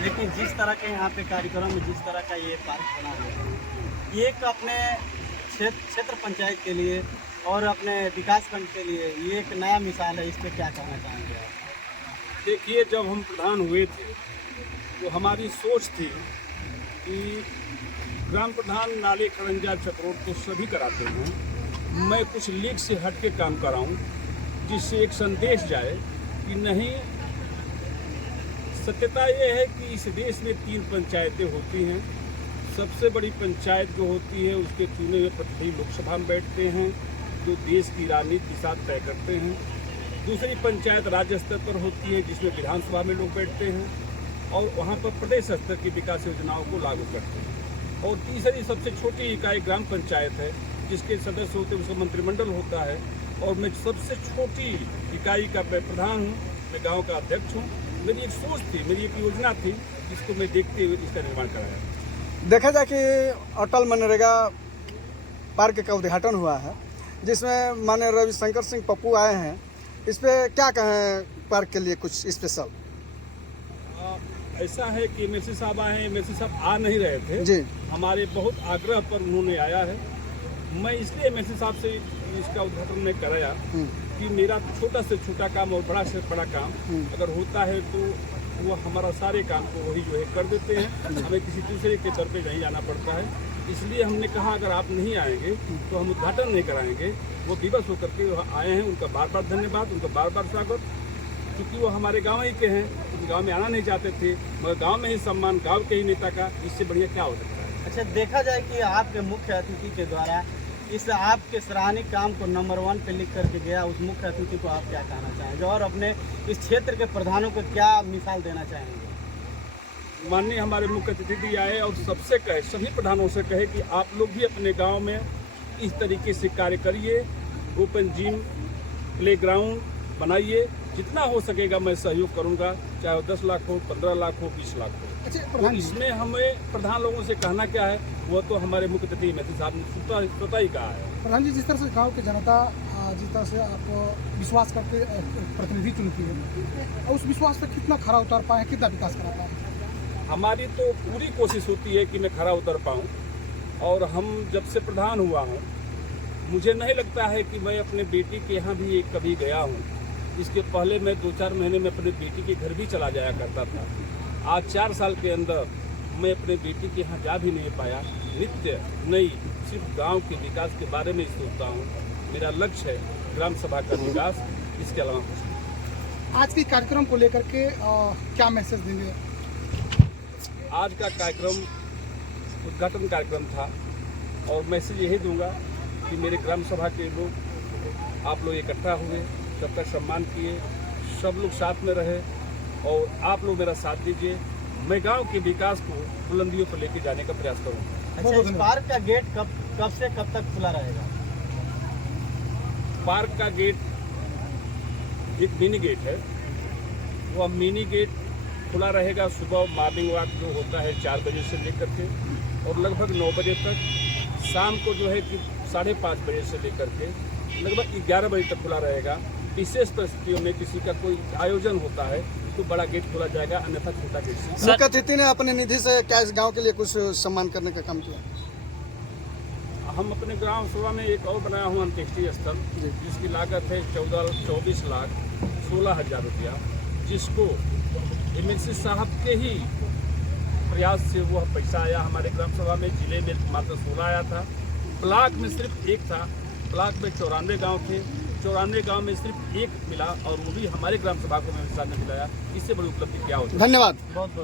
लेकिन जिस तरह के यहाँ पे कार्यक्रम में जिस तरह का ये पार्क बना हुआ है, ये एक अपने क्षेत्र पंचायत के लिए और अपने विकासखंड के लिए ये एक नया मिसाल है। इस पर क्या कहना चाहेंगे आप? देखिए, जब हम प्रधान हुए थे तो हमारी सोच थी कि ग्राम प्रधान नाले खड़ंजा चक्रोट तो सभी कराते हैं, मैं कुछ लीग से हट के काम कराऊं, जिससे एक संदेश जाए कि नहीं, सत्यता ये है कि इस देश में 3 पंचायतें होती हैं। सबसे बड़ी पंचायत जो होती है उसके चुने हुए प्रतिनिधि लोकसभा में बैठते हैं, जो देश की राजनीति दिशा तय करते हैं। दूसरी पंचायत राज्य स्तर पर होती है, जिसमें विधानसभा में लोग बैठते हैं और वहाँ पर प्रदेश स्तर की विकास योजनाओं को लागू करते हैं। और तीसरी सबसे छोटी इकाई ग्राम पंचायत है, जिसके सदस्य होते हैं, उसका मंत्रिमंडल होता है। और मैं सबसे छोटी इकाई का मैं प्रधान हूँ, मैं गाँव का अध्यक्ष हूँ। मेरी एक सोच थी, मेरी एक योजना थी, जिसको मैं देखते हुए इसका निर्माण कराया। देखा जाए कि अटल मनरेगा पार्क का उद्घाटन हुआ है, जिसमें माननीय रविशंकर सिंह पप्पू आए हैं। इस पे क्या कहें, पार्क के लिए कुछ स्पेशल? ऐसा है कि एमएलसी साहब आए हैं, एमएलसी साहब आ नहीं रहे थे जी। हमारे बहुत आग्रह पर उन्होंने आया है। मैं इसलिए एमएलसी साहब से इसका उद्घाटन में कराया कि मेरा छोटा से छोटा काम और बड़ा से बड़ा काम अगर होता है तो वो हमारा सारे काम को वही जो है कर देते हैं, हमें किसी दूसरे के दर पे नहीं जाना पड़ता है। इसलिए हमने कहा अगर आप नहीं आएंगे तो हम उद्घाटन नहीं कराएंगे। वो दिवस होकर के आए हैं, उनका बार बार धन्यवाद, उनका बार बार स्वागत। क्योंकि वो हमारे गाँव ही के हैं, उस गाँव में आना नहीं चाहते थे, मगर गाँव में ही सम्मान गाँव के ही नेता का, इससे बढ़िया क्या हो सकता है। अच्छा, देखा जाए कि आपके मुख्य अतिथि के द्वारा इस आपके सराहनीय काम को नंबर 1 पे लिख करके गया, उस मुख्य अतिथि को आप क्या कहना चाहेंगे और अपने इस क्षेत्र के प्रधानों को क्या मिसाल देना चाहेंगे? माननीय हमारे मुख्य अतिथि आए और सबसे कहे, सभी प्रधानों से कहे कि आप लोग भी अपने गांव में इस तरीके से कार्य करिए, ओपन जिम, प्ले ग्राउंड बनाइए। जितना हो सकेगा मैं सहयोग करूंगा, चाहे वो 10 लाख हो, 15 लाख हो, 20 लाख हो। अच्छा तो इसमें हमें प्रधान लोगों से कहना क्या है, वो तो हमारे मुख्य अतिथि एमएलसी साहब ने स्वतः ही कहा है। प्रधान जी, जिस तरह से गांव की जनता जिस तरह से आप विश्वास करके प्रतिनिधि चुनती है, और उस विश्वास पर कितना खरा उतर पाए, कितना विकास करा पाए? हमारी तो पूरी कोशिश होती है कि मैं खरा उतर पाऊँ। और हम जब से प्रधान हुआ हूँ, मुझे नहीं लगता है कि मैं अपने बेटी के यहाँ भी कभी गया हूँ। इसके पहले मैं 2-4 महीने में अपने बेटी के घर भी चला जाया करता था। आज 4 साल के अंदर मैं अपने बेटी के यहाँ जा भी नहीं पाया। नित्य नई सिर्फ गांव के विकास के बारे में सोचता हूँ। मेरा लक्ष्य है ग्राम सभा का विकास, इसके अलावा कुछ नहीं। आज के कार्यक्रम को लेकर के क्या मैसेज देंगे? आज का कार्यक्रम उद्घाटन कार्यक्रम था और मैसेज यही दूंगा कि मेरे ग्राम सभा के लोग, आप लोग इकट्ठा हुए, सबका सम्मान किए, सब लोग साथ में रहे और आप लोग मेरा साथ दीजिए। मैं गांव के विकास को बुलंदियों पर लेके जाने का प्रयास करूंगा। अच्छा, इस पार्क का गेट कब से कब तक खुला रहेगा? पार्क का गेट एक मिनी गेट है, वह मिनी गेट खुला रहेगा। सुबह मॉर्निंग वॉक जो होता है 4 बजे से लेकर के और लगभग 9 बजे तक। शाम को जो है कि 5:30 बजे से लेकर के लगभग 11 बजे तक खुला रहेगा। विशेष परिस्थितियों में किसी का कोई आयोजन होता है तो बड़ा गेट खोला जाएगा, अन्यथा छोटा गेट से। मुख्य अतिथि ने अपने निधि से क्या इस गांव के लिए कुछ सम्मान करने का काम किया? हम अपने ग्राम सभा में एक और बनाया हूँ अंत्येष्टि स्थल, जिसकी लागत है 24,16,000 रुपया, जिसको एमएलसी साहब के ही प्रयास से वह पैसा आया हमारे ग्राम सभा में। जिले में मात्र 16 आया था, ब्लॉक में सिर्फ 1 था। ब्लॉक में 94 गाँव थे, 94 गाँव में सिर्फ 1 मिला और वो भी हमारे ग्राम सभा को मैं ने दिलाया। इससे बड़ी उपलब्धि क्या होती है? धन्यवाद। बहुत बहुत